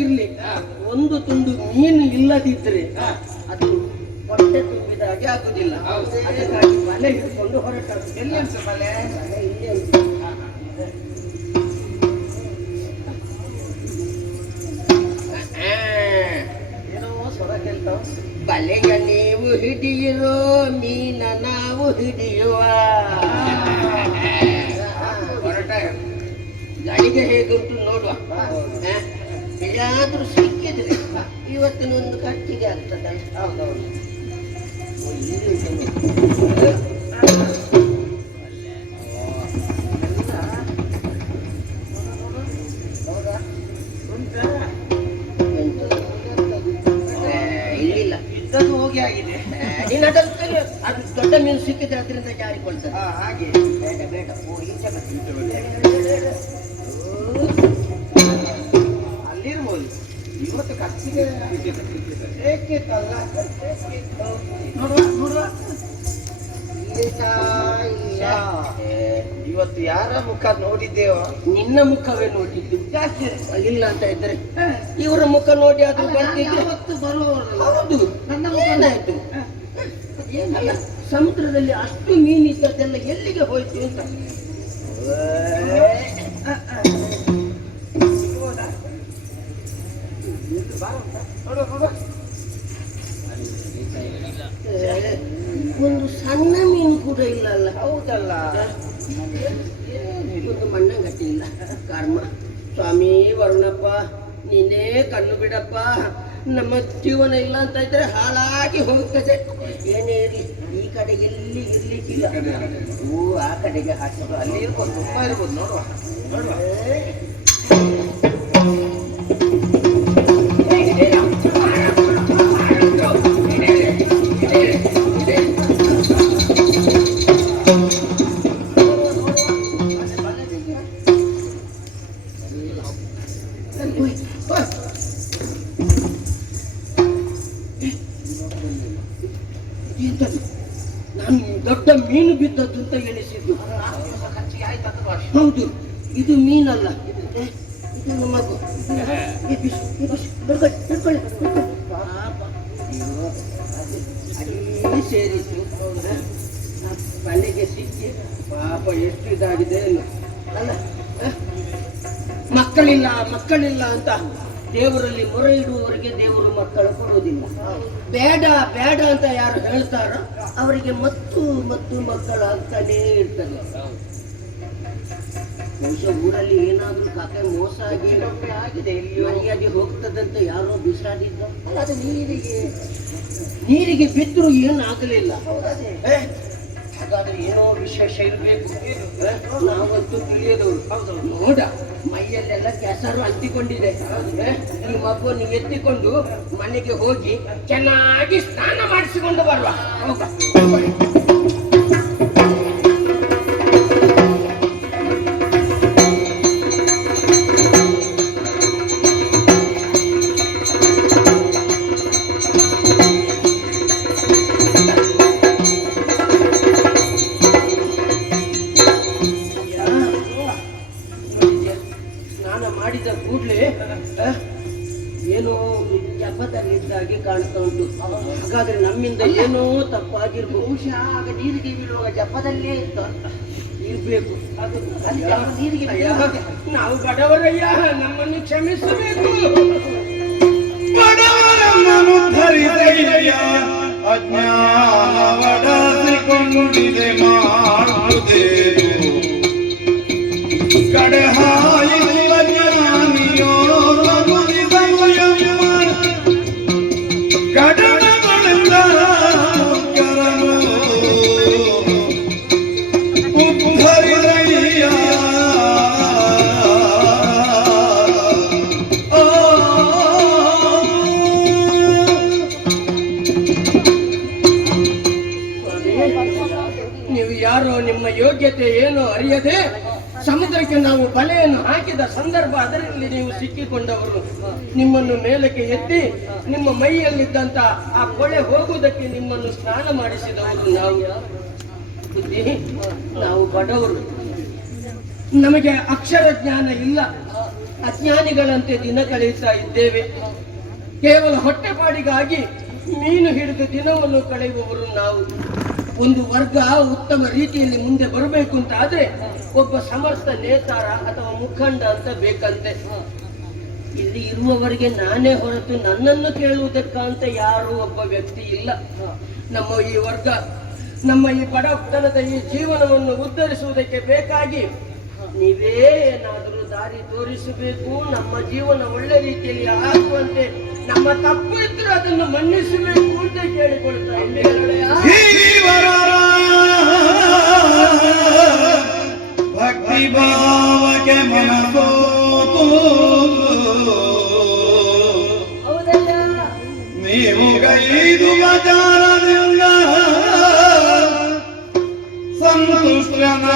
ಇರ್ಲಿ, ಒಂದು ತುಂಡು ಮೀನು ಇಲ್ಲದಿದ್ರೆ ಅದು ಹೊಟ್ಟೆ ತುಂಬಿದ ಹಾಗೆ ಆಗುದಿಲ್ಲ. ಅದಕ್ಕಾಗಿ ಬಲೆ ಹಿಡ್ಕೊಂಡು ಹೊರಟ. ಎಲ್ಲಿ ಅನ್ಸ ಬಲೆ? ಏನೋ ಸ್ವರ ಕೇಳ್ತಾವ. ಬಲೆಯ ನೀವು ಹಿಡಿಯಿರೋ, ಮೀನ ನಾವು ಹಿಡಿಯುವ. ಹೊರಟ ಗಾಳಿಗೆ ಹೇಗುಂಟು ನೋಡುವ. ಎಲ್ಲಾದ್ರೂ ಸಿಕ್ಕಿದ್ರೆ ಇವತ್ತಿನ ಒಂದು ಕಟ್ಟಿಗೆ ಆಗ್ತದೆ. ಹೌದೌದು. ಇಲ್ಲಿಲ್ಲ, ಇದ್ದದ್ದು ಹೋಗಿ ಆಗಿದೆ. ನೀನು ಅದು ದೊಡ್ಡ ಮೀನು ಸಿಕ್ಕಿದ್ರೆ ಅದರಿಂದ ಜಾರಿಕೊಳ್ತದೆ. ಹಾಗೆ ಬೇಡ ಬೇಡ. ಅಲ್ಲಿರ್ಬೋದು. ಇವತ್ತು ಕಚ್ಚಿಗೆ ಏಕಿತ್ತಲ್ಲ. ನೋಡುವ ನೋಡುವ. ಇವತ್ತು ಯಾರ ಮುಖ ನೋಡಿದ್ದೇವೋ? ನಿನ್ನ ಮುಖವೇ ನೋಡಿದ್ದು. ಯಾಕೆ ಇಲ್ಲ ಅಂತ ಇದ್ರೆ ಇವರ ಮುಖ ನೋಡಿ ಆದ್ರೂ ಬರ್ತಿದ್ರೆ ಯಾವತ್ತು ಬರುವವರು. ಹೌದು, ನನ್ನ ಏನಾಯ್ತು? ಏನಲ್ಲ, ಸಮುದ್ರದಲ್ಲಿ ಅಷ್ಟು ಮೀನಿದ್ದದೆಲ್ಲ ಎಲ್ಲಿಗೆ ಹೋಯ್ತು ಅಂತ. ಒಂದು ಸಣ್ಣ ಮೀನು ಕೂಡ ಇಲ್ಲ ಅಲ್ಲ. ಹೌದಲ್ಲ. ಒಂದು ಮಣ್ಣಂಗಟ್ಟಿ ಇಲ್ಲ. ಕರ್ಮ. ಸ್ವಾಮಿ ವರುಣಪ್ಪ, ನೀನೇ ಕಣ್ಣು ಬಿಡಪ್ಪ. ನಮ್ಮ ಜೀವನ ಇಲ್ಲ ಅಂತ ಇದ್ರೆ ಹಾಳಾಗಿ ಹೋಗ್ತದೆ. ಏನೇ ಇರಲಿ, ಈ ಕಡೆ ಎಲ್ಲಿ ಇರ್ಲಿಕ್ಕಿಲ್ಲ. ಆ ಕಡೆಗೆ ಹಾಕಿದ್ರು ಅಲ್ಲಿ ಇರ್ಬೋದು, ತುಂಬಾ ಇರ್ಬೋದು. ನೋಡುವ ನೋಡುವ. ನಾನು ದೊಡ್ಡ ಮೀನು ಬಿದ್ದದ್ದು ಅಂತ ಎಣಿಸಿದ್ದು. ಹೌದು, ಇದು ಮೀನಲ್ಲ, ಇದು ನಮ್ಮ ಮಗು. ಅಲ್ಲಿ ಸೇರಿತು, ಮನೆಗೆ ಸಿಕ್ಕಿ ಪಾಪ ಎಷ್ಟು ಇದಾಗಿದೆ ಅಲ್ಲ. ಮಕ್ಕಳಿಲ್ಲ ಮಕ್ಕಳಿಲ್ಲ ಅಂತ ದೇವರಲ್ಲಿ ಮೊರೆ ಇಡುವವರಿಗೆ ದೇವರು ಮಕ್ಕಳು ಕೊಡುವುದಿಲ್ಲ. ಬೇಡ ಬೇಡ ಅಂತ ಯಾರು ಹೇಳ್ತಾರೋ ಅವರಿಗೆ ಮತ್ತು ಮತ್ತು ಮಕ್ಕಳು ಆಗ್ತಾನೇ ಇರ್ತದೆ. ಬಹುಶಃ ಊರಲ್ಲಿ ಏನಾದ್ರೂ ಕತೆ ಮೋಸ ಆಗಿ ಆಗಿದೆ, ಮನೆಯಾಗಿ ಹೋಗ್ತದಂತ ಯಾರೋ ಬಿಸಾಡಿದ್ದ. ಅದು ನೀರಿಗೆ ಬಿದ್ದರೂ ಏನಾಗಲಿಲ್ಲ. ಹಾಗಾದ್ರೆ ಏನೋ ವಿಶೇಷ ಇರಬೇಕು. ನಾವಂತೂ ತಿಳಿಯದವರು. ಹೌದು, ನೋಡ ಮೈಯಲ್ಲೆಲ್ಲ ಕೆಸರು ಅಂಟಿಕೊಂಡಿದೆ. ಈ ಮಗುವನ್ನು ಎತ್ತಿಕೊಂಡು ಮನೆಗೆ ಹೋಗಿ ಚೆನ್ನಾಗಿ ಸ್ನಾನ ಮಾಡಿಸಿಕೊಂಡು ಬರುವ. ಮಾಡಿದ ಕೂಡ್ಲೆ ಏನೋ ಜಪದಲ್ಲಿದ್ದಾಗಿ ಕಾಣ್ತಾ ಉಂಟು. ಹಾಗಾದ್ರೆ ನಮ್ಮಿಂದ ಏನೋ ತಪ್ಪಾಗಿರ್ಬೋದು. ಬಹುಶಃ ಆಗ ನೀರಿಗೆ ಬೀಳುವಾಗ ಜಪದಲ್ಲೇ ಇತ್ತು ಇರ್ಬೇಕು. ನೀರಿಗೆ ನಾವು ಬಡವರಯ್ಯ, ನಮ್ಮನ್ನು ಕ್ಷಮಿಸಬೇಕು. ಬಡವರನ್ನು ಧರಿಸಯ್ಯ, ಅಜ್ಞಾನವಡಸಿಕೊಂಡಿದೆ ಮಾಡುವುದೇನು ಕಡೆಹಾಯಿಲ್ಲ ಜ್ಞಾನಿಯೋ ಮಗುದಿದಯ್ಯಮ್ಮ ಕಡಲಗಳಿಂದ ಮುಖರನು ಉದ್ಧರಿದಯ್ಯ. ನೀವು ಯಾರೋ, ನಿಮ್ಮ ಯೋಗ್ಯತೆ ಏನೋ ಅರಿಯದೆ ಸಮುದ್ರಕ್ಕೆ ನಾವು ಬಲೆಯನ್ನು ಹಾಕಿದ ಸಂದರ್ಭ, ಅದರಲ್ಲಿ ನೀವು ಸಿಕ್ಕಿಕೊಂಡವರು. ನಿಮ್ಮನ್ನು ಮೇಲಕ್ಕೆ ಎತ್ತಿ ನಿಮ್ಮ ಮೈಯಲ್ಲಿದ್ದಂತ ಆ ಕೊಳೆ ಹೋಗುವುದಕ್ಕೆ ನಿಮ್ಮನ್ನು ಸ್ನಾನ ಮಾಡಿಸಿದವರು ನಾವು. ನಾವು ಬಡವರು, ನಮಗೆ ಅಕ್ಷರ ಜ್ಞಾನ ಇಲ್ಲ. ಅಜ್ಞಾನಿಗಳಂತೆ ದಿನ ಕಳೆಯುತ್ತಾ ಇದ್ದೇವೆ. ಕೇವಲ ಹೊಟ್ಟೆಪಾಡಿಗಾಗಿ ಮೀನು ಹಿಡಿದು ದಿನವನ್ನು ಕಳೆಯುವವರು ನಾವು. ಒಂದು ವರ್ಗ ಉತ್ತಮ ರೀತಿಯಲ್ಲಿ ಮುಂದೆ ಬರಬೇಕು ಅಂತ ಆದ್ರೆ ಒಬ್ಬ ಸಮರ್ಥ ನೇತಾರ ಅಥವಾ ಮುಖಂಡ ಅಂತ ಬೇಕಂತೆ. ಇಲ್ಲಿ ಇರುವವರಿಗೆ ನಾನೇ ಹೊರತು ನನ್ನನ್ನು ಕೇಳುವುದಕ್ಕಂತ ಯಾರು ಒಬ್ಬ ವ್ಯಕ್ತಿ ಇಲ್ಲ. ನಮ್ಮ ಈ ವರ್ಗ, ನಮ್ಮ ಈ ಬಡತನದ ಈ ಜೀವನವನ್ನು ಉದ್ಧರಿಸುವುದಕ್ಕೆ ಬೇಕಾಗಿ ನೀವೇ ಏನಾದರೂ ದಾರಿ ತೋರಿಸಬೇಕು. ನಮ್ಮ ಜೀವನ ಒಳ್ಳೆ ರೀತಿಯಲ್ಲಿ ಆಗುವಂತೆ ನಮ್ಮ ತಪ್ಪು ಇದ್ರೆ ಅದನ್ನು ಮನ್ನಿಸಬೇಕು ಅಂತ ಕೇಳಿಕೊಳ್ತಾ ಇದ್ದೇನೆ. ಭಕ್ತಿ ಭಾವಕ್ಕೆ ಮನಸೋತು ನೀವು ಗೈದು ಬಚಾರದಿಂದ ಸಂತುಷ್ಟನಾಗಿನ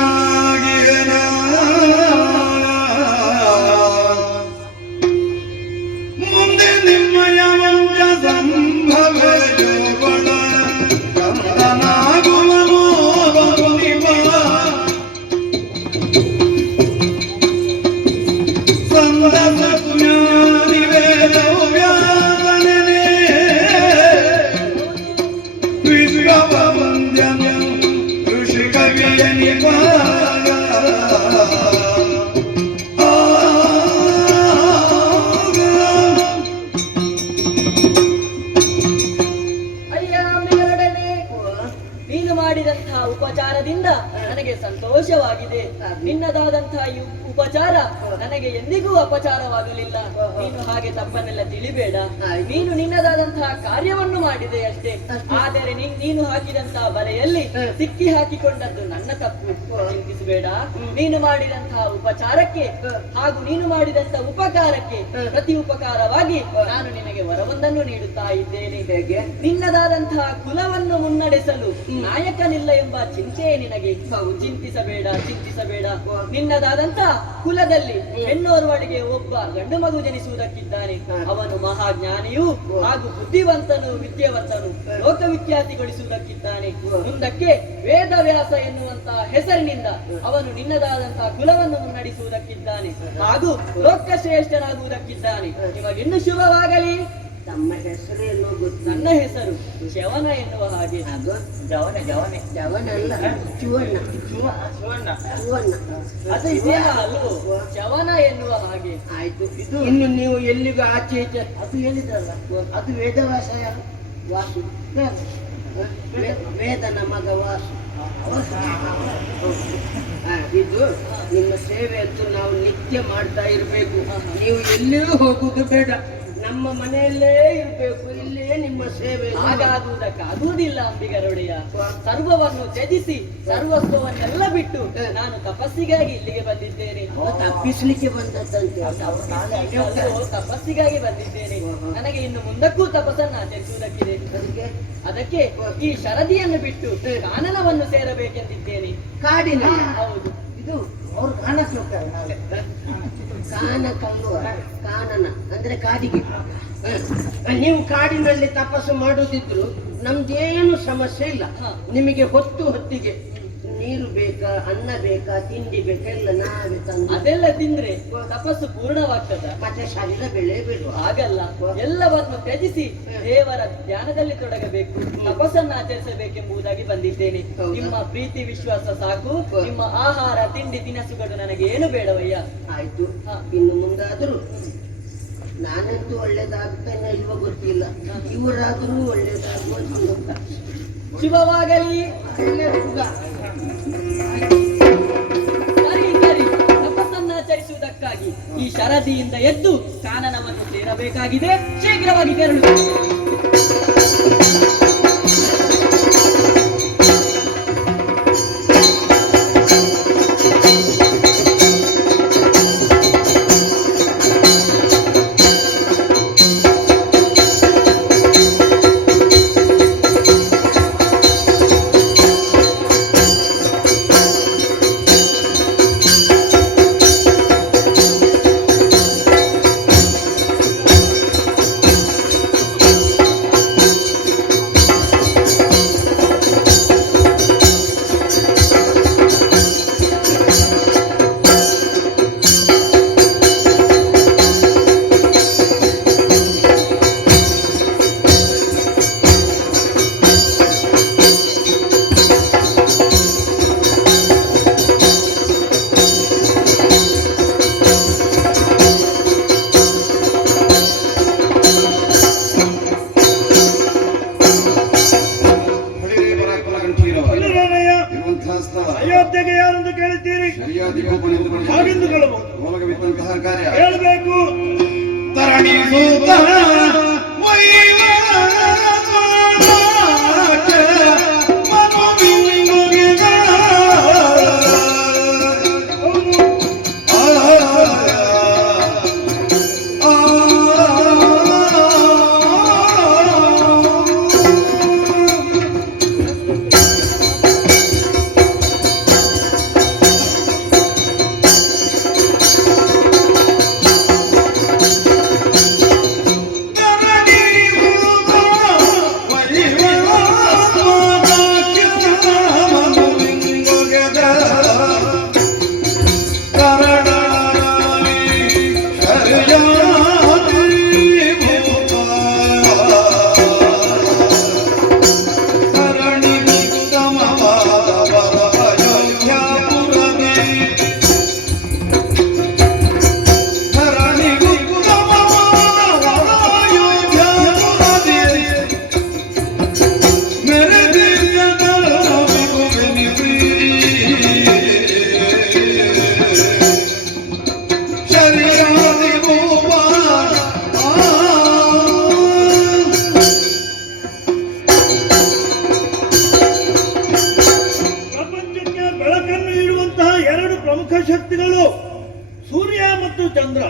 ಮುಂದೆ ನಿಮ್ಮಯ ವಂಶ ಸಂಭವಜೋ ಬಡ ಕಂದನಾಗುವನು ಬರುಣಿಪ ಸಂದಸ ಪುಣ್ಯಾದಿ ವೇದವು ವ್ಯಾಸನೆ ವಿಶ್ವವ ವಂದ್ಯನ ಋಷಿ ಕವಿಯನಿಪ ಮಾಡಿದಂತಹ ಉಪಚಾರದಿಂದ ನನಗೆ ಸಂತೋಷವಾಗಿದೆ. ನಿನ್ನದಾದಂತಹ ಈ ಉಪಚಾರ ನನಗೆ ಎಂದಿಗೂ ಅಪಚಾರವಾಗಲಿಲ್ಲ. ನೀನು ಹಾಗೆ ತಪ್ಪನ್ನೆಲ್ಲ ತಿಳಿಬೇಡ. ನೀನು ನಿನ್ನದಾದಂತಹ ಕಾರ್ಯವನ್ನು ಮಾಡಿದೆ ಅಷ್ಟೇ. ಆದರೆ ನೀನು ಹಾಕಿದಂತಹ ಬಲೆಯಲ್ಲಿ ಸಿಕ್ಕಿ ಹಾಕಿಕೊಂಡದ್ದು ನನ್ನ ತಪ್ಪು. ಚಿಂತಿಸಬೇಡ. ನೀನು ಮಾಡಿದಂತಹ ಉಪಚಾರಕ್ಕೆ ಹಾಗೂ ನೀನು ಮಾಡಿದಂತಹ ಉಪಕಾರಕ್ಕೆ ಪ್ರತಿ ಉಪಕಾರವಾಗಿ ನಾನು ನಿನಗೆ ವರವೊಂದನ್ನು ನೀಡುತ್ತಾ ಇದ್ದೇನೆ. ಹೇಗೆ? ನಿನ್ನದಾದಂತಹ ಕುಲವನ್ನು ಮುನ್ನಡೆಸಲು ನಾಯಕನಿಲ್ಲ ಎಂಬ ಚಿಂತೆ ನಿನಗೆ. ಚಿಂತಿಸಬೇಡ, ಚಿಂತಿಸಬೇಡ. ನಿನ್ನದಾದಂತಹ ಕುಲದಲ್ಲಿ ಹೆಣ್ಣೋರ್ವಳಿಗೆ ಒಬ್ಬ ಗಂಡು ಮಗು ಜನಿಸುವುದಕ್ಕಿದ್ದಾನೆ. ಅವನು ಮಹಾಜ್ಞಾನಿಯೂ ಹಾಗೂ ಬುದ್ಧಿವಂತನು, ವಿದ್ಯಾವಂತನು, ಲೋಕವಿಖ್ಯಾತಿಗೊಳಿಸುವುದಕ್ಕಿದ್ದಾನೆ. ಮುಂದಕ್ಕೆ ವೇದವ್ಯಾಸ ಎನ್ನುವಂತಹ ಹೆಸರಿನಿಂದ ಅವನು ನಿನ್ನದಾದಂತಹ ಕುಲವನ್ನು ಮುನ್ನಡೆಸುವುದಕ್ಕಿದ್ದಾನೆ ಹಾಗೂ ಲೋಕಶ್ರೇಷ್ಠನಾಗುವುದಕ್ಕಿದ್ದಾನೆ. ನಿಮಗಿನ್ನು ಶುಭವಾಗಲಿ. ತಮ್ಮ ಹೆಸರು ಎನ್ನುವ ಗೊತ್ತು. ನನ್ನ ಹೆಸರು ಶ್ರವಣ ಎನ್ನುವ ಹಾಗೆ. ಜವನ ಜವನೆ ಜವನ ಅಲ್ಲ, ಚುವಣ್ಣ ಚುವಣ್ಣ ಚುವಣ್ಣ. ಅದು ಇದೇನ ಅಲ್ವೋ? ಶ್ರವಣ ಎನ್ನುವ ಹಾಗೆ. ಆಯ್ತು. ಇದು ಇನ್ನು ನೀವು ಎಲ್ಲಿಗೂ ಆಚೆ ಈಚೆ ಅದು ಹೇಳಿದ್ರಲ್ಲ, ಅದು ವೇದವ್ಯಾಸ ವಾಸು. ವೇದನ ಮಗ ವಾಸು. ಇದು ನಿಮ್ಮ ಸೇವೆ ಅಂತೂ ನಾವು ನಿತ್ಯ ಮಾಡ್ತಾ ಇರಬೇಕು. ನೀವು ಎಲ್ಲಿಯೂ ಹೋಗುದು ಬೇಡ, ನಮ್ಮ ಮನೆಯಲ್ಲೇ ಇರಬೇಕು. ಇಲ್ಲೇ ನಿಮ್ಮ ಸೇವೆ. ಹಾಗಾಗುವುದಕ್ಕಾಗುವುದಿಲ್ಲ ಅಂಬಿಗರೊಡೆಯ. ಸರ್ವವನ್ನು ತ್ಯಜಿಸಿ ಸರ್ವಸ್ವವನ್ನೆಲ್ಲ ಬಿಟ್ಟು ನಾನು ತಪಸ್ಸಿಗಾಗಿ ಇಲ್ಲಿಗೆ ಬಂದಿದ್ದೇನೆ. ತಪ್ಪಿಸ್ಲಿಕ್ಕೆ ಬಂದದ್ದಂತೆ. ತಪಸ್ಸಿಗಾಗಿ ಬಂದಿದ್ದೇನೆ. ನನಗೆ ಇನ್ನು ಮುಂದಕ್ಕೂ ತಪಸ್ಸನ್ನು ಆಚರಿಸುವುದಕ್ಕಿದೆ. ಅದಕ್ಕೆ ಈ ಶರದಿಯನ್ನು ಬಿಟ್ಟು ಕಾನನವನ್ನು ಸೇರಬೇಕೆಂದಿದ್ದೇನೆ. ಕಾಡಿನ? ಹೌದು. ಇದು ಅವ್ರು ಕಾಣಕ್ಕೆ ಹೋಗ್ತಾರೆ. ಕಾನ ಕಲ್ಲುವ ಕಾನನ ಅಂದ್ರೆ ಕಾಡಿಗೆ. ನೀವು ಕಾಡಿನಲ್ಲಿ ತಪಸ್ಸು ಮಾಡುದಿದ್ರು ನಮ್ದೇನು ಸಮಸ್ಯೆ ಇಲ್ಲ. ನಿಮಗೆ ಹೊತ್ತಿಗೆ ನೀರು ಬೇಕಾ, ಅನ್ನ ಬೇಕಾ, ತಿಂಡಿ ಬೇಕಾ, ಎಲ್ಲ ನಾವೇ ತಂದು ಅದೆಲ್ಲ ತಿಂದ್ರೆ ತಪಸ್ಸು ಪೂರ್ಣವಾಗ್ತದ? ಮತ್ತೆ ಶರೀರ ಬೆಳೆ ಬಿಡುವ ಹಾಗಲ್ಲ. ಎಲ್ಲವನ್ನು ತ್ಯಜಿಸಿ ದೇವರ ಧ್ಯಾನದಲ್ಲಿ ತೊಡಗಬೇಕು, ತಪಸ್ಸನ್ನು ಆಚರಿಸಬೇಕೆಂಬುದಾಗಿ ಬಂದಿದ್ದೇನೆ. ನಿಮ್ಮ ಪ್ರೀತಿ ವಿಶ್ವಾಸ ಸಾಕು. ನಿಮ್ಮ ಆಹಾರ ತಿಂಡಿ ತಿನಸುಗಳು ನನಗೆ ಏನು ಬೇಡವಯ್ಯ. ಆಯ್ತು. ಇನ್ನು ಮುಂದಾದ್ರೂ ನಾನಂತೂ ಒಳ್ಳೇದಾಗ್ತಾನೆ ಇಲ್ವ ಗೊತ್ತಿಲ್ಲ, ಇವರಾದ್ರೂ ಒಳ್ಳೇದಾಗುವ. ಶುಭವಾಗಲಿ. ಸರಿ ಸರಿ. ತಪಸ್ಸನ್ನಾಚರಿಸುವುದಕ್ಕಾಗಿ ಈ ಶರದಿಯಿಂದ ಎದ್ದು ಕಾನನವನ್ನು ಸೇರಬೇಕಾಗಿದೆ. ಶೀಘ್ರವಾಗಿ ತೆರಳು. ಕರುಣಿಸುತ್ತ ಶಕ್ತಿಗಳು ಸೂರ್ಯ ಮತ್ತು ಚಂದ್ರ.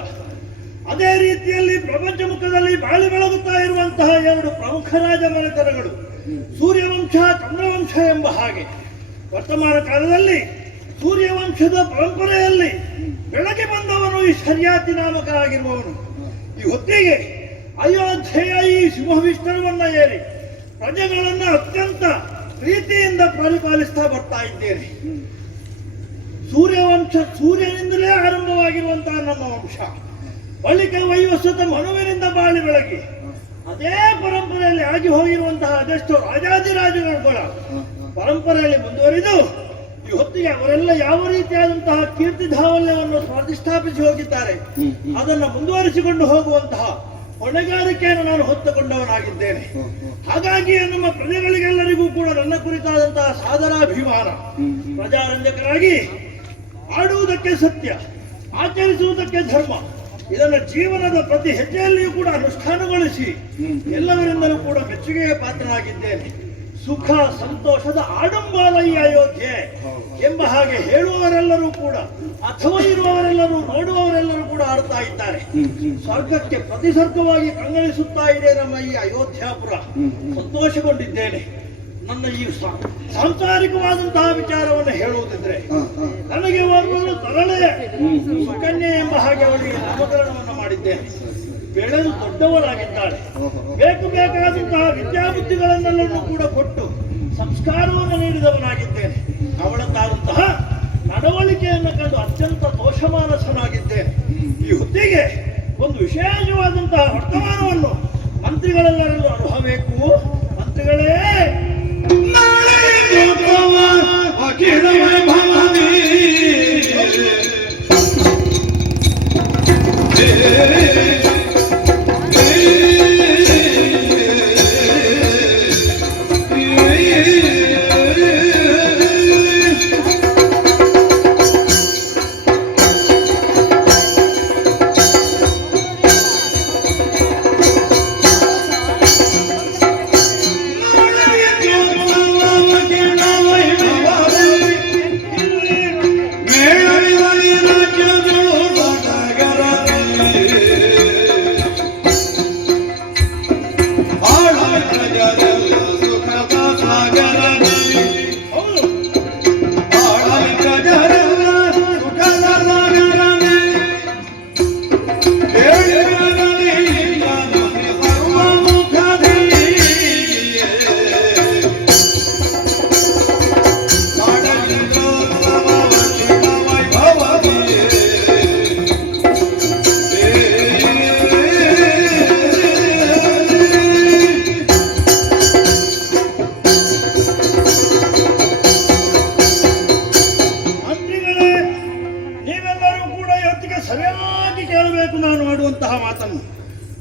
ಅದೇ ರೀತಿಯಲ್ಲಿ ಪ್ರಪಂಚ ಮುಖದಲ್ಲಿ ಬಾಳಿ ಬೆಳಗುತ್ತಾ ಇರುವಂತಹ ಎರಡು ಪ್ರಮುಖ ರಾಜಮನೆತನಗಳು ಸೂರ್ಯವಂಶ ಚಂದ್ರವಂಶ ಎಂಬ ಹಾಗೆ. ವರ್ತಮಾನ ಕಾಲದಲ್ಲಿ ಸೂರ್ಯವಂಶದ ಪರಂಪರೆಯಲ್ಲಿ ಬೆಳಗ್ಗೆ ಬಂದವನು ಈ ಶರ್ಯಾತಿ ನಾಮಕರಾಗಿರುವವನು. ಈ ಹೊತ್ತಿಗೆ ಅಯೋಧ್ಯೆಯ ಈ ಸಿಂಹವಿಷ್ಠರವನ್ನ ಏರಿ ಪ್ರಜೆಗಳನ್ನ ಅತ್ಯಂತ ಪ್ರೀತಿಯಿಂದ ಪರಿಪಾಲಿಸ್ತಾ ಬರ್ತಾ ಇದ್ದೇನೆ. ಸೂರ್ಯನಿಂದಲೇ ಆರಂಭವಾಗಿರುವಂತಹ ನಮ್ಮ ವಂಶ ಬಳಿಕ ವೈವಸ್ವತ ಮನುವಿನಿಂದ ಬಾಳಿ ಬೆಳಗಿ ಅದೇ ಪರಂಪರೆಯಲ್ಲಿ ಆಗಿ ಹೋಗಿರುವಂತಹ ಅದೆಷ್ಟೋ ರಾಜಾದಿರಾಜರುಗಳ ಪರಂಪರೆಯಲ್ಲಿ ಮುಂದುವರಿದು ಈ ಹೊತ್ತಿಗೆ ಅವರೆಲ್ಲ ಯಾವ ರೀತಿಯಾದಂತಹ ಕೀರ್ತಿ ಧಾವಲ್ಯವನ್ನು ಪ್ರತಿಷ್ಠಾಪಿಸಿ ಹೋಗಿದ್ದಾರೆ, ಅದನ್ನು ಮುಂದುವರಿಸಿಕೊಂಡು ಹೋಗುವಂತಹ ಹೊಣೆಗಾರಿಕೆಯನ್ನು ನಾನು ಹೊತ್ತುಕೊಂಡವನಾಗಿದ್ದೇನೆ. ಹಾಗಾಗಿ ನಮ್ಮ ಪ್ರಜೆಗಳಿಗೆಲ್ಲರಿಗೂ ಕೂಡ ನನ್ನ ಕುರಿತಾದಂತಹ ಸಾದರಾಭಿಮಾನ. ಪ್ರಜಾರಂಜಕರಾಗಿ ಆಡುವುದಕ್ಕೆ ಸತ್ಯ, ಆಚರಿಸುವುದಕ್ಕೆ ಧರ್ಮ, ಇದನ್ನು ಜೀವನದ ಪ್ರತಿ ಹೆಜ್ಜೆಯಲ್ಲಿಯೂ ಕೂಡ ಅನುಷ್ಠಾನಗೊಳಿಸಿ ಎಲ್ಲವರಿಂದಲೂ ಕೂಡ ಮೆಚ್ಚುಗೆಯ ಪಾತ್ರನಾಗಿದ್ದೇನೆ. ಸುಖ ಸಂತೋಷದ ಆಡಂಬರ ಈ ಅಯೋಧ್ಯೆ ಎಂಬ ಹಾಗೆ ಹೇಳುವವರೆಲ್ಲರೂ ಕೂಡ ಅಥವಾ ಇರುವವರೆಲ್ಲರೂ ನೋಡುವವರೆಲ್ಲರೂ ಕೂಡ ಆಡ್ತಾ ಇದ್ದಾರೆ. ಸ್ವರ್ಗಕ್ಕೆ ಪ್ರತಿಸರ್ಗವಾಗಿ ಕಂಗಳಿಸುತ್ತಾ ಇದೆ ನಮ್ಮ ಈ ಅಯೋಧ್ಯಾಪುರ. ಸಂತೋಷಗೊಂಡಿದ್ದೇನೆ. ನನ್ನ ಈ ಸಾಂಸಾರಿಕವಾದಂತಹ ವಿಚಾರವನ್ನು ಹೇಳುವುದಿದ್ರೆ ನನಗೆ ಒಂದು ತರಳೆ ಸುಕನ್ಯೆ ಎಂಬ ಹಾಗೆ ಅವಳಿಗೆ ನಾಮಕರಣವನ್ನು ಮಾಡಿದ್ದೇನೆ. ಬೆಳೆದು ದೊಡ್ಡವರಾಗಿದ್ದಾಳೆ. ಬೇಕಾದಂತಹ ವಿದ್ಯಾಬುದ್ಧಿಗಳನ್ನೆಲ್ಲರೂ ಕೂಡ ಕೊಟ್ಟು ಸಂಸ್ಕಾರವನ್ನು ನೀಡಿದವನಾಗಿದ್ದೇನೆ. ಅವಳದ್ದಾದಂತಹ ನಡವಳಿಕೆಯನ್ನು ಕಂಡು ಅತ್ಯಂತ ದೋಷಮಾನಸನಾಗಿದ್ದೇನೆ. ಈ ಹೊತ್ತಿಗೆ ಒಂದು ವಿಶೇಷವಾದಂತಹ ವರ್ತಮಾನವನ್ನು ಮಂತ್ರಿಗಳೆಲ್ಲರಲ್ಲೂ ಅನುಭವಬೇಕು. ಮಂತ್ರಿಗಳೇ,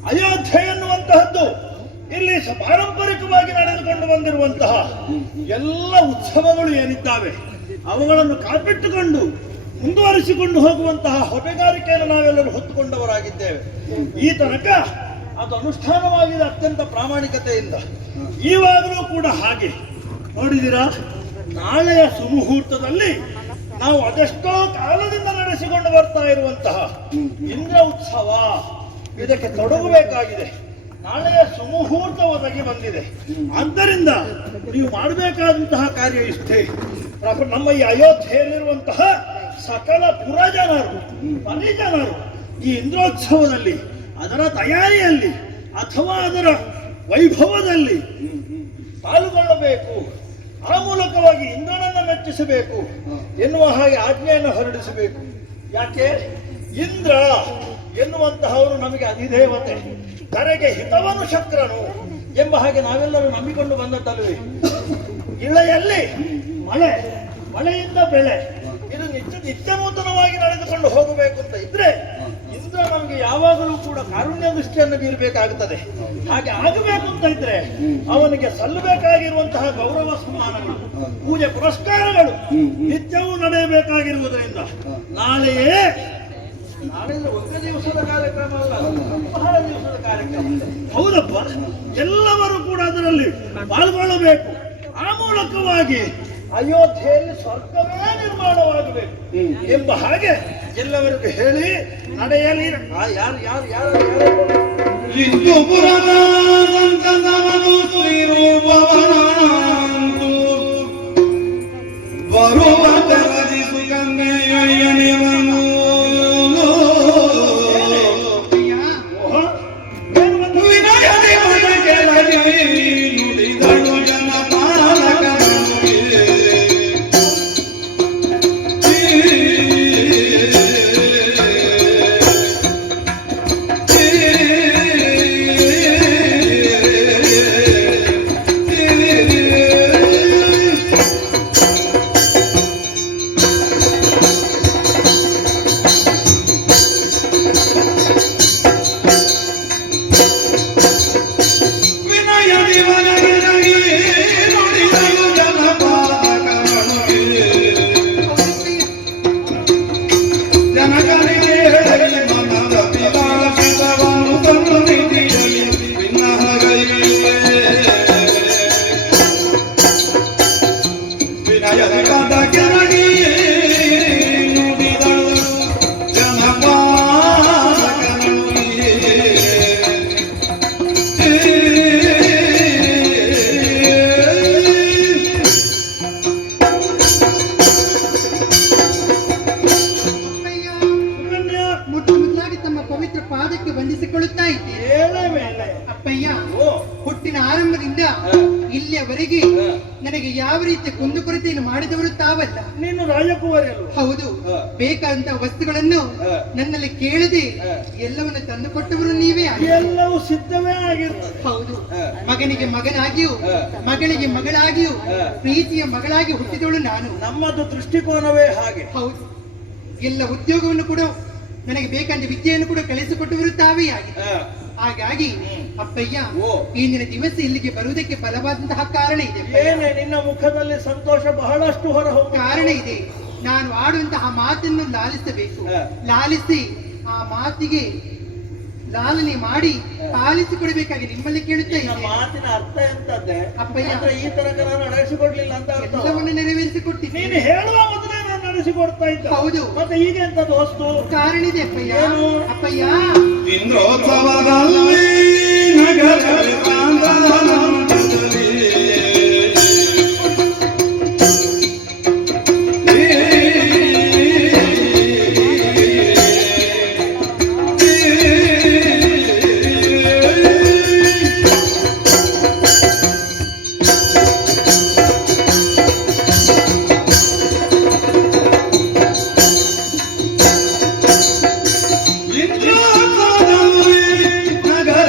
ಅಯೋಧ್ಯೆ ಎನ್ನುವಂತಹದ್ದು ಇಲ್ಲಿ ಪಾರಂಪರಿಕವಾಗಿ ನಡೆದುಕೊಂಡು ಬಂದಿರುವಂತಹ ಎಲ್ಲ ಉತ್ಸವಗಳು ಏನಿದ್ದಾವೆ ಅವುಗಳನ್ನು ಕಾಪಿಟ್ಟುಕೊಂಡು ಮುಂದುವರಿಸಿಕೊಂಡು ಹೋಗುವಂತಹ ಹೊಣೆಗಾರಿಕೆಯನ್ನು ನಾವೆಲ್ಲರೂ ಹೊತ್ತುಕೊಂಡವರಾಗಿದ್ದೇವೆ. ಈ ತನಕ ಅದು ಅನುಷ್ಠಾನವಾಗಿದೆ ಅತ್ಯಂತ ಪ್ರಾಮಾಣಿಕತೆಯಿಂದ. ಈವಾಗಲೂ ಕೂಡ ಹಾಗೆ ನೋಡಿದಿರಾ, ನಾಳೆಯ ಸುಮುಹೂರ್ತದಲ್ಲಿ ನಾವು ಅದೆಷ್ಟೋ ಕಾಲದಿಂದ ನಡೆಸಿಕೊಂಡು ಬರ್ತಾ ಇರುವಂತಹ ಇಂದ್ರ ಉತ್ಸವ ಇದಕ್ಕೆ ತೊಡಗಬೇಕಾಗಿದೆ. ನಾಳೆಯ ಸುಮುಹೂರ್ತ ಒದಗಿ ಬಂದಿದೆ. ಆದ್ದರಿಂದ ನೀವು ಮಾಡಬೇಕಾದಂತಹ ಕಾರ್ಯ ಇಷ್ಟೇ. ನಮ್ಮ ಈ ಅಯೋಧ್ಯೆಯಲ್ಲಿರುವಂತಹ ಸಕಲ ಪುರಜನರು ಪರಿಜನರು ಈ ಇಂದ್ರೋತ್ಸವದಲ್ಲಿ, ಅದರ ತಯಾರಿಯಲ್ಲಿ ಅಥವಾ ಅದರ ವೈಭವದಲ್ಲಿ ಪಾಲ್ಗೊಳ್ಳಬೇಕು. ಆ ಮೂಲಕವಾಗಿ ಇಂದ್ರನನ್ನು ಮೆಚ್ಚಿಸಬೇಕು ಎನ್ನುವ ಹಾಗೆ ಆಜ್ಞೆಯನ್ನು ಹೊರಡಿಸಬೇಕು. ಯಾಕೆ? ಇಂದ್ರ ಎನ್ನುವಂತಹವರು ನಮಗೆ ಅಧಿದೇವತೆ, ಕರೆಗೆ ಹಿತವನು ಶಕ್ರನು ಎಂಬ ಹಾಗೆ ನಾವೆಲ್ಲರೂ ನಂಬಿಕೊಂಡು ಬಂದದ್ದಲ್ವೇ. ಇಳೆಯಲ್ಲಿ ಮಳೆ, ಮಳೆಯಿಂದ ಬೆಳೆ, ಇದು ನಿತ್ಯ ನೂತನವಾಗಿ ನಡೆದುಕೊಂಡು ಹೋಗಬೇಕು ಅಂತ ಇದ್ರೆ ಇಂದ್ರ ನಮಗೆ ಯಾವಾಗಲೂ ಕೂಡ ಕಾರುಣ್ಯ ದೃಷ್ಟಿಯನ್ನು ಬೀರಬೇಕಾಗುತ್ತದೆ. ಹಾಗೆ ಆಗಬೇಕು ಅಂತ ಇದ್ರೆ ಅವನಿಗೆ ಸಲ್ಲಬೇಕಾಗಿರುವಂತಹ ಗೌರವ ಸನ್ಮಾನಗಳು, ಪೂಜೆ ಪುರಸ್ಕಾರಗಳು ನಿತ್ಯವೂ ನಡೆಯಬೇಕಾಗಿರುವುದರಿಂದ ನಾಳೆಯೇ, ನಾಳೆ ಒಂದು ದಿವಸದ ಕಾರ್ಯಕ್ರಮ ಅಲ್ಲ, ಬಹಳ ದಿವಸದ ಕಾರ್ಯಕ್ರಮ. ಹೌದಪ್ಪ, ಎಲ್ಲರೂ ಕೂಡ ಅದರಲ್ಲಿ ಪಾಲ್ಗೊಳ್ಳಬೇಕು. ಆ ಮೂಲಕವಾಗಿ ಅಯೋಧ್ಯೆಯಲ್ಲಿ ಸ್ವರ್ಗವೇ ನಿರ್ಮಾಣವಾಗಬೇಕು ಎಂಬ ಹಾಗೆ ಎಲ್ಲವರಿಗೂ ಹೇಳಿ ನಡೆಯಲಿ. ಯಾರು ಯಾರು ಯಾರು ಇಂದು ಪುರದಾದಂತನವನು ಶ್ರೀರೂಪವನಂತು ಬರುವ ತೆರದಿ ಸುಗಂಗೆಯೊಯ್ಯನಿವನು ವಿನಯದಿ ಮನಗೆಲಗಿ ನುಡಿದಳು ಇಲ್ಲಿಯವರೆಗೆ ನನಗೆ ಯಾವ ರೀತಿಯ ಕುಂದುಕೊರತೆಯನ್ನು ಮಾಡಿದವರು ತಾವಲ್ಲ. ನೀನು ರಾಜಕುಮಾರಿ ಅಲ್ವ? ಹೌದು. ಬೇಕಾದಂತಹ ವಸ್ತುಗಳನ್ನು ನನ್ನಲ್ಲಿ ಕೇಳದೆ ಎಲ್ಲವನ್ನು ತಂದುಕೊಟ್ಟವರು ನೀವೇ. ಎಲ್ಲವೂ ಸಿದ್ಧವೇ ಆಗಿರ್ತದೆ. ಹೌದು. ಮಗನಿಗೆ ಮಗನಾಗಿಯೂ ಮಗಳಿಗೆ ಮಗಳಾಗಿಯೂ ಪ್ರೀತಿಯ ಮಗಳಾಗಿ ಹುಟ್ಟಿದವಳು ನಾನು. ನಮ್ಮದು ದೃಷ್ಟಿಕೋನವೇ ಹಾಗೆ. ಹೌದು. ಎಲ್ಲ ಉದ್ಯೋಗವನ್ನು ಕೂಡ ನನಗೆ ಬೇಕಾದ ವಿದ್ಯೆಯನ್ನು ಕೂಡ ಕಲಿಸಿಕೊಟ್ಟವರು ತಾವೇ ಆಗಿ. ಹಾಗಾಗಿ ಅಪ್ಪಯ್ಯ, ಇಂದಿನ ದಿವಸ ಇಲ್ಲಿಗೆ ಬರುವುದಕ್ಕೆ ಬಲವಾದಂತಹ ಕಾರಣ ಇದೆ. ಏನೇ ನಿನ್ನ ಮುಖದಲ್ಲಿ ಸಂತೋಷ ಬಹಳಷ್ಟು ಹೊರ ಕಾರಣ ಇದೆ. ನಾನು ಆಡುವಂತಹ ಮಾತನ್ನು ಲಾಲಿಸಬೇಕು. ಲಾಲಿಸಿ ಆ ಮಾತಿಗೆ ಲಾಲನೆ ಮಾಡಿ ಪಾಲಿಸಿಕೊಡಬೇಕಾಗಿ ನಿಮ್ಮಲ್ಲಿ ಕೇಳುತ್ತಾ ಇದ್ದೇನೆ. ಮಾತಿನ ಅರ್ಥ ಎಂತದ್ದೇ ಅಪ್ಪಯ್ಯ? ಈ ತನಕ ನಾನು ನಡೆಸಿಕೊಡ್ಲಿಲ್ಲ ಅಂತ ಎಲ್ಲವನ್ನು ನೆರವೇರಿಸಿಕೊಟ್ಟಿದ್ದೀನಿ. ನೀನು ಹೇಳುವ ಮೊದಲೇ ನಾನು ನಡೆಸಿಕೊಡ್ತಾ ಇದ್ದೆ. ಹೌದು. ಮತ್ತೆ ಈಗ ಎಂತದ್ದು ವಸ್ತು? ಕಾರಣ ಇದೆ ಅಪ್ಪಯ್ಯ. ಅಪ್ಪಯ್ಯ, ಇಂದ್ರೋತ್ಸವದಲ್ಲಿ ನಗರ ನಗರ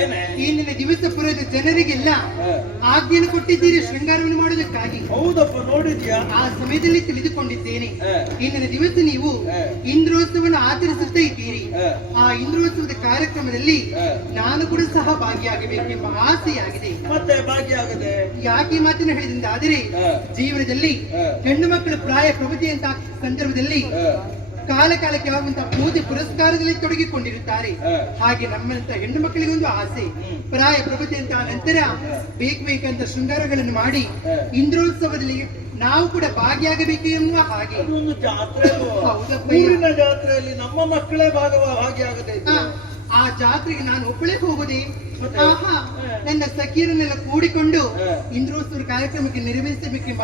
ಏನೇ ಇಂದಿನ ದಿವಸ ಪುರದ ಜನರಿಗೆಲ್ಲ ಆಜ್ಞೆಯನ್ನು ಕೊಟ್ಟಿದ್ದೀರಿ ಶೃಂಗಾರವನ್ನು ಮಾಡುವುದಕ್ಕಾಗಿ. ಹೌದಪ್ಪ ನೋಡಿದ್ಯಾ ಆ ಸಮಯದಲ್ಲಿ ತಿಳಿದುಕೊಂಡಿದ್ದೇನೆ. ಹ. ಇಂದಿನ ದಿವಸ ನೀವು ಹ. ಇಂದ್ರೋತ್ಸವವನ್ನು ಆಚರಿಸುತ್ತಾ ಇದ್ದೀರಿ. ಹ. ಆ ಇಂದ್ರೋತ್ಸವದ ಕಾರ್ಯಕ್ರಮದಲ್ಲಿ ಹ. ನಾನು ಕೂಡ ಸಹ ಭಾಗಿಯಾಗಬೇಕೆಂಬ ಆಸೆಯಾಗಿದೆ. ಮತ್ತೆ ಭಾಗಿಯಾಗದೆ ಯಾಕೆ ಮಾತನ್ನು ಹೇಳಿದಂತಾದರೆ ಹ. ಜೀವನದಲ್ಲಿ ಹ. ಹೆಣ್ಣು ಮಕ್ಕಳು ಪ್ರಾಯ ಪ್ರಗತಿಯಂತಹ ಸಂದರ್ಭದಲ್ಲಿ ಕಾಲ ಕಾಲಕ್ಕೆ ಆಗುವಂತಹ ಪೂಜೆ ಪುರಸ್ಕಾರದಲ್ಲಿ ತೊಡಗಿಕೊಂಡಿರುತ್ತಾರೆ. ಹಾಗೆ ನಮ್ಮಂತ ಹೆಣ್ಣು ಮಕ್ಕಳಿಗೆ ಒಂದು ಆಸೆ, ಪ್ರಾಯ ಪ್ರಗತಿಯಂತಹ ನಂತರ ಬೇಕಂತ ಶೃಂಗಾರಗಳನ್ನು ಮಾಡಿ ಇಂದ್ರೋತ್ಸವದಲ್ಲಿ ನಾವು ಕೂಡ ಭಾಗಿಯಾಗಬೇಕು ಎನ್ನುವ ಹಾಗೆ. ಅದೊಂದು ಜಾತ್ರೆ ಅಲ್ವಾ? ಹೌದಪ್ಪ. ಊರಿನ ಜಾತ್ರೆಯಲ್ಲಿ ನಮ್ಮ ಮಕ್ಕಳೇ ಭಾಗಿಯಾಗದೆ ಇದ್ರೆ ಆ ಜಾತ್ರೆಗೆ ನಾನು ಒಬ್ಬಳೇ ಹೋಗುದೇ? ಆಹಾ, ನನ್ನ ಸಖಿಯರನ್ನೆಲ್ಲ ಕೂಡಿಕೊಂಡು ಇಂದ್ರೋತ್ಸವ ಕಾರ್ಯಕ್ರಮಕ್ಕೆ ನೆರವೇರಿಸಬೇಕೆಂಬ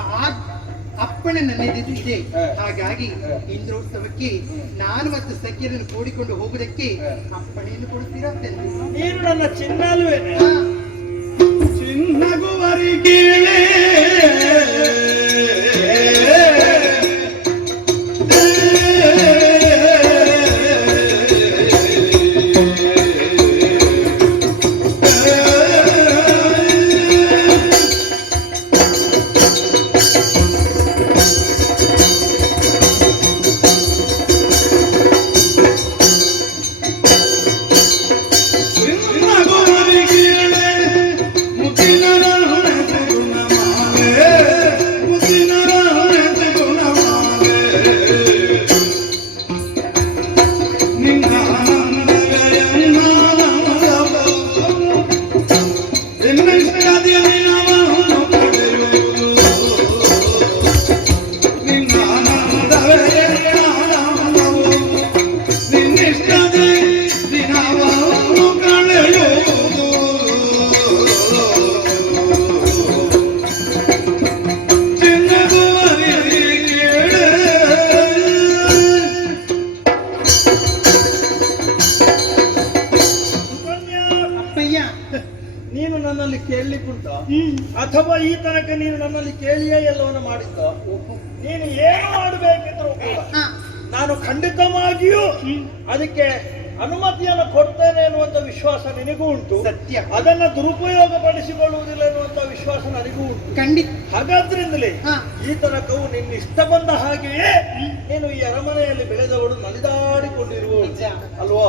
ಅಪ್ಪಣೆ ನನ್ನೆದಿದೆ. ಹಾಗಾಗಿ ಇಂದ್ರೋತ್ಸವಕ್ಕೆ ನಾನು ಮತ್ತು ಸಖಿಯರನ್ನು ಕೂಡಿಕೊಂಡು ಹೋಗುವುದಕ್ಕೆ ಅಪ್ಪಣೆಯನ್ನು ಕೊಡುತ್ತೀರಾ ತಂದೆ? ನೀನು ನನ್ನ ಚಿನ್ನ ಅಲ್ವೇನೆ? ಚಿನ್ನಗುವರಿಗೆ ನೀನು ನನ್ನಲ್ಲಿ ಕೇಳಲಿಕ್ಕುಂಟ ಅಥವಾ ಈ ತನಕ ನೀನು ನನ್ನಲ್ಲಿ ಕೇಳಿಯೇ ಎಲ್ಲವನ್ನು ಮಾಡಿದ್ದ? ನೀನು ಏನು ಮಾಡಬೇಕಿದ್ರು ಕೂಡ ನಾನು ಖಂಡಿತವಾಗಿಯೂ ಅದಕ್ಕೆ ಅನುಮತಿಯನ್ನು ಕೊಡ್ತೇನೆ ಎನ್ನುವಂತ ವಿಶ್ವಾಸ ನಿನಗೂ ಉಂಟು. ಸತ್ಯ. ಅದನ್ನ ದುರುಪಯೋಗ ಪಡಿಸಿಕೊಳ್ಳುವುದಿಲ್ಲ ಎನ್ನುವಂತ ವಿಶ್ವಾಸ ನನಗೂ ಉಂಟು. ಖಂಡಿತ. ಹಾಗಾದ್ರಿಂದಲೇ ಹಾ. ಈ ತನಕವು ನಿನ್ನ ಇಷ್ಟ ಬಂದ ಹಾಗೆಯೇ ನೀನು ಈ ಅರಮನೆಯಲ್ಲಿ ಬೆಳೆದವಳು ನಲಿದಾಡಿಕೊಂಡಿರುವವಳು ನಿಜ. ಅಲ್ವಾ?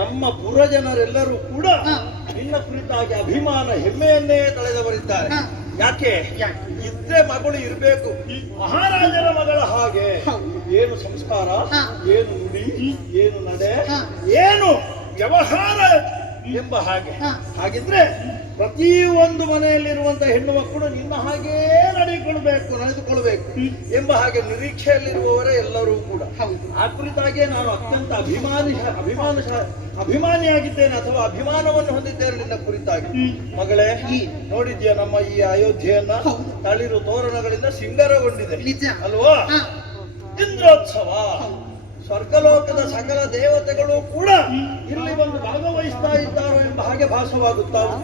ನಮ್ಮ ಪುರ ಜನರೆಲ್ಲರೂ ಕೂಡ ನಿನ್ನ ಕುರಿತಾಗಿ ಅಭಿಮಾನ ಹೆಮ್ಮೆಯನ್ನೇ ತಳೆದವರಿದ್ದಾರೆ. ಹಾ. ಯಾಕೆ? ಇದ್ರೆ ಮಗಳು ಇರಬೇಕು ಮಹಾರಾಜರ ಮಗಳ ಹಾಗೆ. ಏನು ಸಂಸ್ಕಾರ, ಏನು ನುಡಿ, ಏನು ನಡೆ, ಏನು ವ್ಯವಹಾರ ಎಂಬ ಹಾಗೆ. ಹಾಗಿದ್ರೆ ಪ್ರತಿಯೊಂದು ಮನೆಯಲ್ಲಿರುವಂತಹ ಹೆಣ್ಣು ಮಕ್ಕಳು ನಿನ್ನ ಹಾಗೇ ನಡೆದುಕೊಳ್ಬೇಕು ಎಂಬ ಹಾಗೆ ನಿರೀಕ್ಷೆಯಲ್ಲಿರುವವರೇ ಎಲ್ಲರೂ ಕೂಡ. ಆ ಕುರಿತಾಗಿಯೇ ನಾನು ಅತ್ಯಂತ ಅಭಿಮಾನಿಯಾಗಿದ್ದೇನೆ ಅಥವಾ ಅಭಿಮಾನವನ್ನು ಹೊಂದಿದ್ದೇನೆ ನಿನ್ನ ಕುರಿತಾಗಿ. ಮಗಳೇ, ನೋಡಿದ್ಯಾ ನಮ್ಮ ಈ ಅಯೋಧ್ಯೆಯನ್ನ? ತಳಿರು ತೋರಣಗಳಿಂದ ಸಿಂಗಾರಗೊಂಡಿದೆ ಅಲ್ವಾ? ಇಂದ್ರೋತ್ಸವ, ಸ್ವರ್ಗಲೋಕದ ಸಕಲ ದೇವತೆಗಳು ಕೂಡ ಇಲ್ಲಿ ಬಂದು ಭಾಗವಹಿಸ್ತಾ ಇದ್ದಾರೋ ಎಂಬ ಹಾಗೆ ಭಾಸವಾಗುತ್ತಾವು.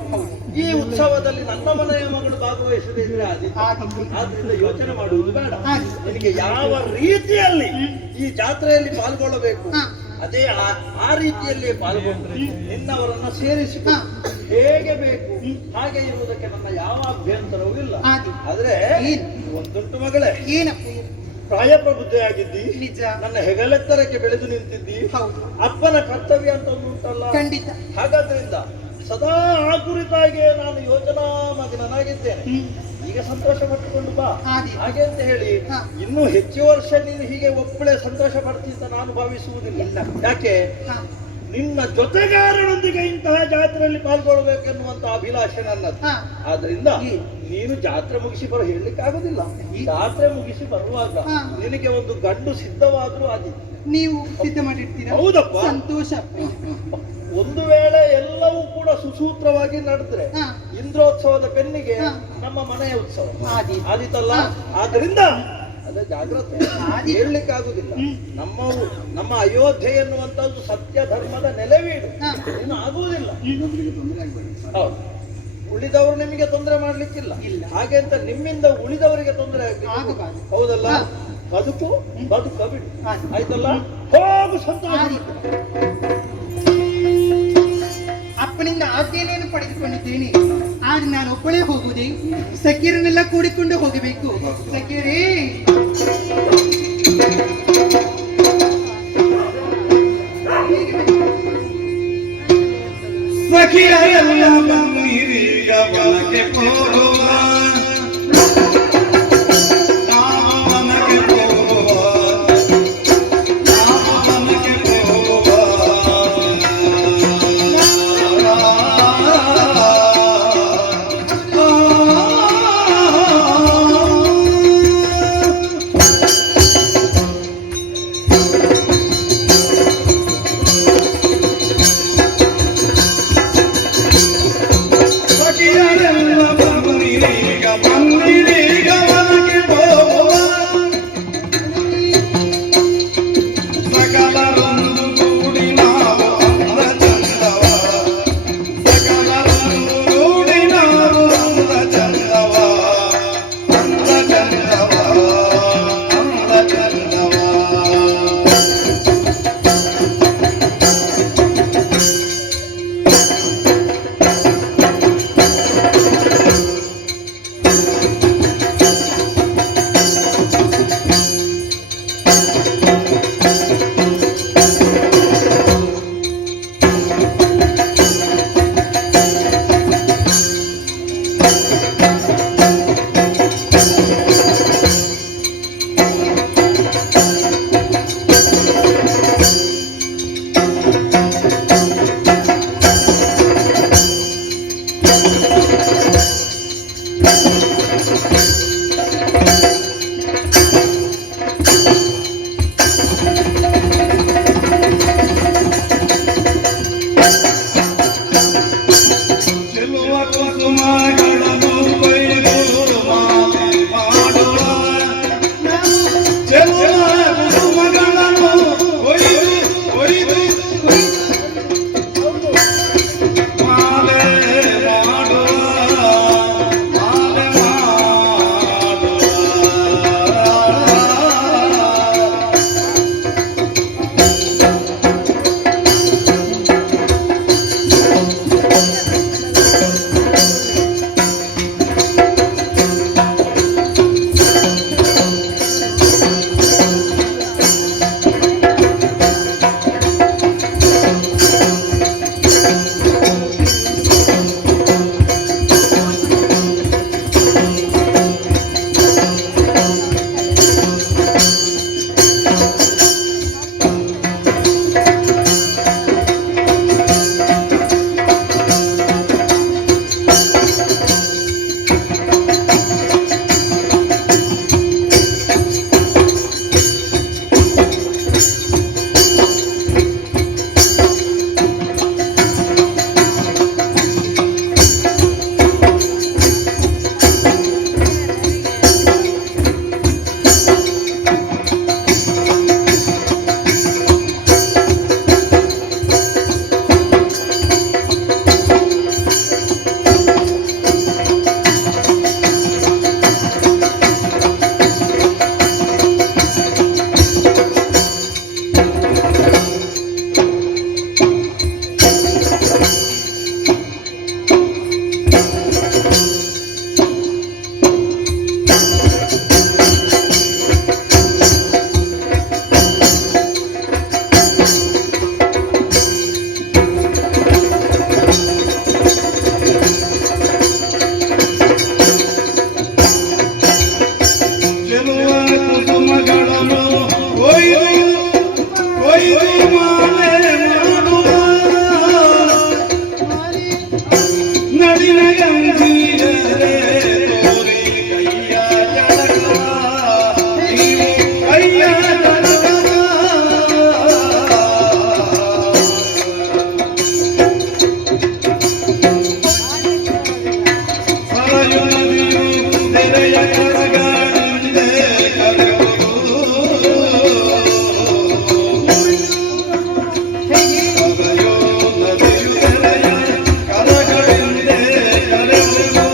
ಈ ಉತ್ಸವದಲ್ಲಿ ನನ್ನ ಮನೆಯ ಮಗಳು ಭಾಗವಹಿಸದೇ ಇದ್ರೆ ಆದ್ರಿಂದ ಯೋಚನೆ ಮಾಡುವುದು ಬೇಡ. ನಿನಗೆ ಯಾವ ರೀತಿಯಲ್ಲಿ ಈ ಜಾತ್ರೆಯಲ್ಲಿ ಪಾಲ್ಗೊಳ್ಳಬೇಕು ಅದೇ ಆ ರೀತಿಯಲ್ಲಿ ಪಾಲ್ಗೊಂಡ್ರೆ ನಿನ್ನವರನ್ನ ಸೇರಿಸಿಕೊಂಡು ಹೇಗೆ ಬೇಕು ಹಾಗೆ ಇರುವುದಕ್ಕೆ ನನ್ನ ಯಾವ ಅಭ್ಯಂತರವೂ ಇಲ್ಲ. ಆದ್ರೆ ಒಂದುಂಟು ಮಗಳೇ, ಪ್ರಾಯ ಪ್ರಬುದ್ಧೆಯಾಗಿದ್ದಿ, ನಿಜ. ನನ್ನ ಹೆಗಲೆತ್ತರಕ್ಕೆ ಬೆಳೆದು ನಿಂತಿದ್ದಿ. ಅಪ್ಪನ ಕರ್ತವ್ಯ ಅಂತ ಒಂದು ಉಂಟಲ್ಲ, ಖಂಡಿತ. ಹಾಗಾದ್ರಿಂದ ಸದಾ ಆ ಕುರಿತಾಗಿ ನಾನು ಯೋಚನಾ ಮಗನಾಗಿದ್ದೇನೆ. ಈಗ ಸಂತೋಷ ಪಟ್ಟುಕೊಂಡು ಬಾ ಹಾಗೆ ಅಂತ ಹೇಳಿ ಇನ್ನೂ ಹೆಚ್ಚು ವರ್ಷ ನೀನು ಹೀಗೆ ಒಬ್ಬಳೆ ಸಂತೋಷ ಪಡ್ತಿ ಅಂತ ನಾನು ಭಾವಿಸುವುದಿಲ್ಲ. ಯಾಕೆ? ನಿನ್ನ ಜೊತೆಗಾರರೊಂದಿಗೆ ಇಂತಹ ಜಾತ್ರೆಯಲ್ಲಿ ಪಾಲ್ಗೊಳ್ಳಬೇಕೆನ್ನುವಂತ ಅಭಿಲಾಷೆ ನನ್ನದು. ಆದ್ರಿಂದ ನೀನು ಜಾತ್ರೆ ಮುಗಿಸಿ ಹೇಳಲಿಕ್ಕೆ ಆಗುದಿಲ್ಲ. ಜಾತ್ರೆ ಮುಗಿಸಿ ಬರುವಾಗ ನಿನಗೆ ಒಂದು ಗಂಡು ಸಿದ್ಧವಾದ್ರೂ ಆದಿತ್ತು. ನೀವು ಸಿದ್ಧ ಮಾಡಿರ್ತೀರಾ? ಹೌದಪ್ಪ. ಸಂತೋಷ. ಒಂದು ವೇಳೆ ಎಲ್ಲವೂ ಕೂಡ ಸುಸೂತ್ರವಾಗಿ ನಡೆದ್ರೆ ಇಂದ್ರೋತ್ಸವದ ಬೆನ್ನಿಗೆ ನಮ್ಮ ಮನೆಯ ಉತ್ಸವ ಆದಿತಲ್ಲ. ಆದ್ರಿಂದ ಅದೇ ಜಾಗ್ರತೆ ಹೇಳಲಿಕ್ಕೆ ಆಗುದಿಲ್ಲ. ನಮ್ಮ ಅಯೋಧ್ಯೆ ಎನ್ನುವಂತದ್ದು ಸತ್ಯ ಧರ್ಮದ ನೆಲೆವೀಡು. ಏನು ಆಗುವುದಿಲ್ಲ. ಹೌದು, ಉಳಿದವರು ನಿಮಗೆ ತೊಂದರೆ ಮಾಡ್ಲಿಕ್ಕಿಲ್ಲ. ಹಾಗೆ ಅಂತ ನಿಮ್ಮಿಂದ ಉಳಿದವರಿಗೆ ತೊಂದರೆ ಆಗಬಾರದು. ಹೌದಲ್ಲ? ಬದುಕ ಬಿಡು. ಆಯ್ತಲ್ಲ? ಹೋಗು ಸಂತೋಷ. ಅಪ್ಪನಿಂದ ಆಜ್ಞೆಯನ್ನು ಪಡೆದುಕೊಂಡಿದ್ದೇನೆ. ಆದ್ರೆ ನಾನು ಒಬ್ಬಳೇ ಹೋಗುವುದೇ? ಸಖಿಯರನ್ನೆಲ್ಲ ಕೂಡಿಕೊಂಡು ಹೋಗಬೇಕು. ಸಖಿಯರೇ, ಸಖಿಯರೆಲ್ಲ ಬಂದಿರೀಗ ವನಕ್ಕೆ ಹೋಗುವ, ನಾವು ವನಕ್ಕೆ ಹೋಗುವ, ನಾವು ವನಕ್ಕೆ ಹೋಗುವ. ಸಖಿಯರೆಲ್ಲ ಬಂದಿರೀಗ ಬಂದಿರೀಗ ವನಕ್ಕೆ ಹೋಗುವ, ಸಕಲರೊಂದು ಕೂಡಿ ನಾವು ಅಂದ ಚಂದವ, ಸಕಲರೊಂದು ಕೂಡಿ ನಾವು ಅಂದ ಚಂದವ, ಅಂದ ಚಂದವ, ಅಂದ ಚಂದವ. ಚೆಲುವ ಕುಸುಮಗಳನ್ನು ಕೊಯ್ದು ಮಾಲೆ ಮಾಡುವ, ಚೆಲುವ ಕುಸುಮಗಳನ್ನು ಕೊಯ್ದು ಮಾಲೆ ಮಾಡುವ, ಮಾಲೆ ಮಾಡುವ. ಚೆಲುವ ಕುಸುಮಗಳನ್ನು ಕೊಯ್ದು ಮಾಲೆ ಮಾಡುವ, ನಡಿನ ಗಂಭೀರರೇ ತೋರಿ ಕೈಯ ಜಳಕವ, ನೀವು ಕೈಯ ಜಳಕವ. ಸರಯು ನದಿಯು ತೆರೆಯ ಕರಗಳಿಂದೆ ಕರೆಯುವುದು, ಸರಯು ನದಿಯು ತೆರೆಯ ಕರಗಳಿಂದೆ ಕರೆಯುವುದು.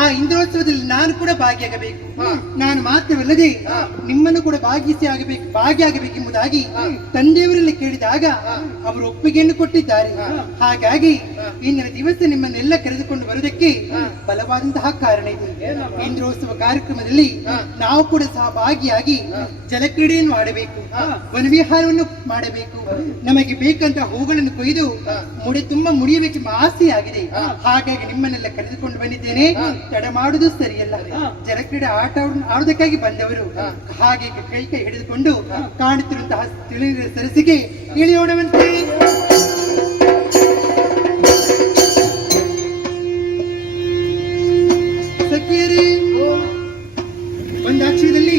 ಆ ಇಂದ್ರೋತ್ಸವದಲ್ಲಿ ನಾನು ಕೂಡ ಭಾಗಿಯಾಗಬೇಕು. ನಾನು ಮಾತ್ರವಲ್ಲದೆ ನಿಮ್ಮನ್ನು ಕೂಡ ಭಾಗಿಯಾಗಬೇಕೆಂಬುದಾಗಿ ತಂದೆಯವರಲ್ಲಿ ಕೇಳಿದಾಗ ಅವರು ಒಪ್ಪಿಗೆಯನ್ನು ಕೊಟ್ಟಿದ್ದಾರೆ. ಹಾಗಾಗಿ ಇಂದಿನ ದಿವಸ ನಿಮ್ಮನ್ನೆಲ್ಲ ಕರೆದುಕೊಂಡು ಬರುವುದಕ್ಕೆ ಬಲವಾದಂತಹ ಕಾರಣ ಇದೆ. ಇಂದ್ರೋತ್ಸವ ಕಾರ್ಯಕ್ರಮದಲ್ಲಿ ನಾವು ಕೂಡ ಸಹ ಭಾಗಿಯಾಗಿ ಜಲಕ್ರೀಡೆಯನ್ನು ಆಡಬೇಕು, ವನವಿಹಾರವನ್ನು ಮಾಡಬೇಕು, ನಮಗೆ ಬೇಕಂತ ಹೂಗಳನ್ನು ಕೊಯ್ದು ಮುಡಿ ತುಂಬಾ ಮುಡಿಯಬೇಕೆಂಬ ಆಸೆಯಾಗಿದೆ. ಹಾಗಾಗಿ ನಿಮ್ಮನ್ನೆಲ್ಲ ಕರೆದುಕೊಂಡು ಬಂದಿದ್ದೇನೆ. ತಡ ಮಾಡುವುದು ಸರಿಯಲ್ಲ. ಜಲಕ್ರೀಡೆ ಆಡುವುದಕ್ಕಾಗಿ ಬಂದವರು. ಹಾಗೆ ಕೈ ಹಿಡಿದುಕೊಂಡು ಕಾಣುತ್ತಿರುವಂತಹ ತಿಳಿದ ಸರಸಿಗೆ ಇಳಿಯೋಣವಂತೆ. ಸಖಿಯರೇ, ಒಂದಾಕ್ಷರದಲ್ಲಿ